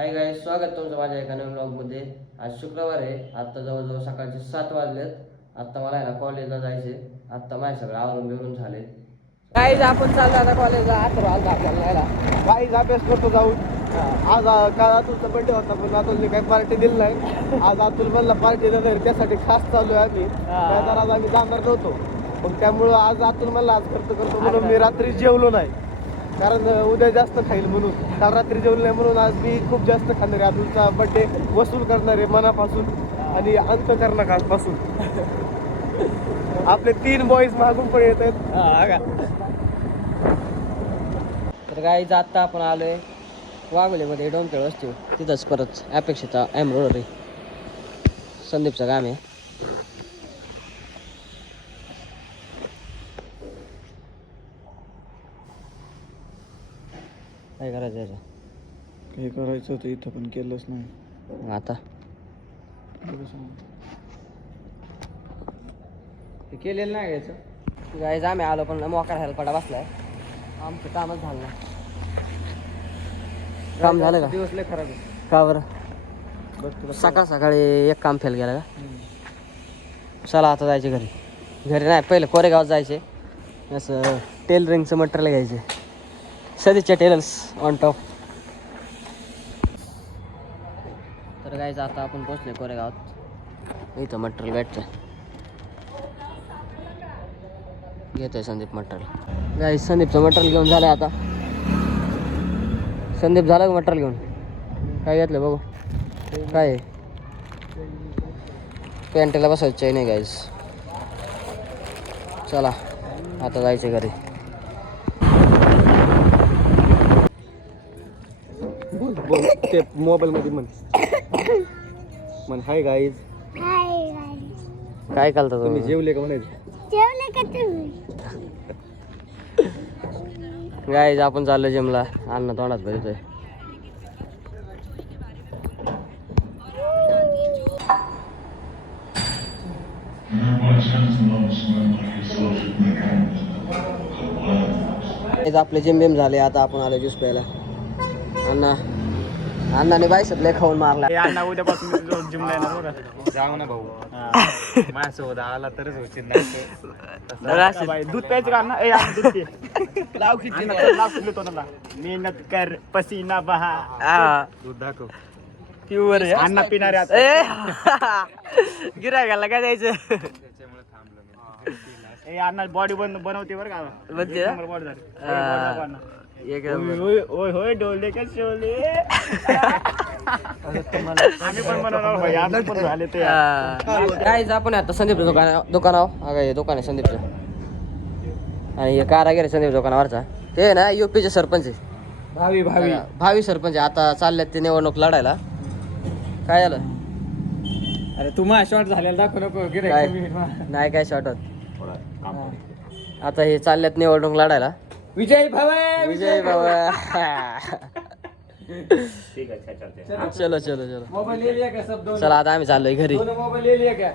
Hi guys, स्वागत तुमचं माझ्या एका नवीन ब्लॉगमध्ये. आज शुक्रवार आहे. आत्ता जवळजवळ सकाळचे 7 वाजलेत. आत्ता मला आहे ना कॉलेजला जायचे. आत्ता माझे सगळं आवरून बिरून झाले. काहीच आपण चाललो आता कॉलेजला. आपल्याला काहीच अभ्यास करतो जाऊन. आज काल अतुलचा बर्थडे होता पण अतुलने काही पार्टी दिली नाही. आज अतुल म्हणला पार्टी देणार, त्यासाठी खास चालू आहे आम्ही. तर आज आम्ही जाणार नव्हतो, मग त्यामुळं आज अतुल म्हणला आज करतो म्हणून मी रात्री जेवलो नाही, कारण उद्या जास्त खाईल म्हणून. काल रात्री जेवलो नाही म्हणून आज मी खूप जास्त खाणार आहे. अतुलचा बर्थडे वसूल करणार आहे मनापासून आणि अंतकरणापासून. आपले 3 बॉईज मागून पण येत आहेत. तर गाईज आत्ता आपण आलोय वाघोलीमध्ये डोंबखेळ वस्तू. तिथंच परत अपेक्षेचा एम्ब्रॉयडरी संदीपचं काम आहे. काय करायचं याचं? काही करायचं होतं इथं पण केलंच नाही. आता ते केलेलं नाही याचं. गाईज आम्ही आलो पण मोकार हेल्पाटा बसलाय. आमचं कामच झालं नाही. काम झालं का? दिवस लय खराब आहे. का बरं? सकाळ सकाळी एक काम फेल गेलं का? चला आता जायचे घरी नाही, पहिलं कोरेगाव जायचे. असं टेलरिंगचं मटेरियल घ्यायचे. सदीच्या टेलर्स ऑन टॉप. तर गाईज आता आपण पोचले कोरेगावात. इथं मटेरियल भेटतं. घेतोय संदीप मटेरियल. गाईज संदीपचं मटेरियल घेऊन झालं आता. संदीप झालं का मटेरियल घेऊन? काय घेतलं बघू. काय आहे? पॅन्टेला बसायचं चैन आहे गाईज. चला आता जायचं घरी. बोल ते मोबाईल मध्ये म्हण हाय गाईज. काय करता तुम्ही तुम्ही? जेवले का म्हणायचं? गाईज आपण चाललो जिमला. अन्न तोंडात भरतोय. आपले जिम बिम झाले. आता आपण आलो ज्यूस प्यायला. अण्णाने बायसेप लय खाऊन मारला. अण्णा उद्यापासून जिमला येणार बघा. जाऊ ना भाऊ. माझ्यासोबत आला तरच होतील. दूध प्यायचं का ना? दूध पे. लाव खिचली तोंडाला. मेहनत कर पसीना बहा. दूध दाखव. प्युअर आहे. अण्णा पिणारे गिरायकाला काय द्यायचं? अण्णा बॉडी बनवते बरं का. बनते ना? बॉडी झाली. एक होय होय डोले का शोले. आम्ही पण बनवणार भाई. आम्ही पण झाले ते. काहीच आपण आता संदीपचं दुकानावर हे दुकान आहे संदीपचं. आणि हे कारागिरी संदीप दुकानावरचा. ते ना UPचे सरपंच आहे. भावी सरपंच आहे. आता चालल्यात ते निवडणूक लढायला. काय झालं? अरे तुम्हाला शॉर्ट झालेला दाखव नको. नाही काय शॉर्ट होत. आता हे चालल्यात निवडणूक लढायला. विजय भाऊ. चलो मोबाईल ले लिया का सब दोनों? चला आता आम्ही चाललोय घरी. मोबाईल ले लिया का?